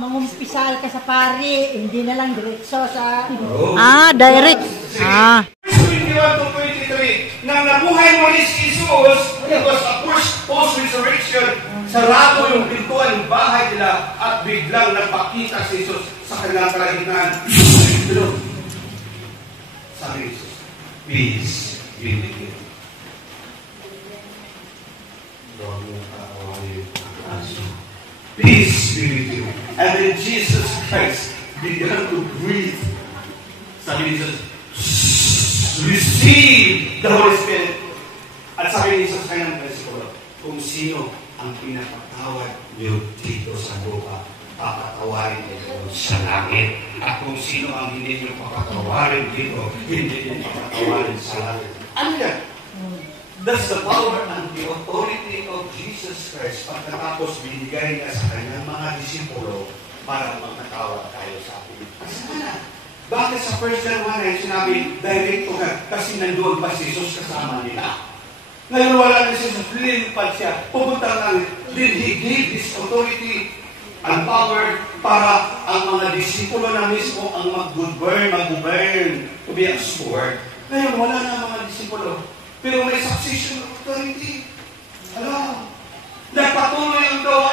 mangumpisal ka sa pari, hindi na lang diretso sa... Direct. 21-23, nang nabuhay mo ni si Jesus, it was a post-resurrection, sarado yung pintuan ng bahay nila at biglang nagpakita si Jesus sa kanilang kalagitnaan. Sabi ni Jesus, peace be with you. Peace be with you. And then Jesus Christ began to breathe. Sabi ni Jesus, receive the Holy Spirit. At sabi ni Jesus kanyang versikulo, kung sino ang pinapatawad niyo dito sa lupa, papatawarin niyo sa langit. At kung sino ang hindi niyo papatawarin dito, hindi niyo papatawarin sa langit. Ano yan? That's the power and the authority of Jesus Christ pagkatapos binigay niya sa kanyang mga disipulo para magkatawad tayo sa atin. Kasi na, bakit sa 1 John 1 sinabi, direct to God, kasi nandoon pa si Jesus kasama nila. Ngayon wala na si Jesus, lilipad siya, pupunta lang, then He gave this authority and power para ang mga disipulo na mismo ang mag-govern, to be a steward. Ngayon wala na mga disipulo. Pero may succession of authority. Nagpatuloy ang gawa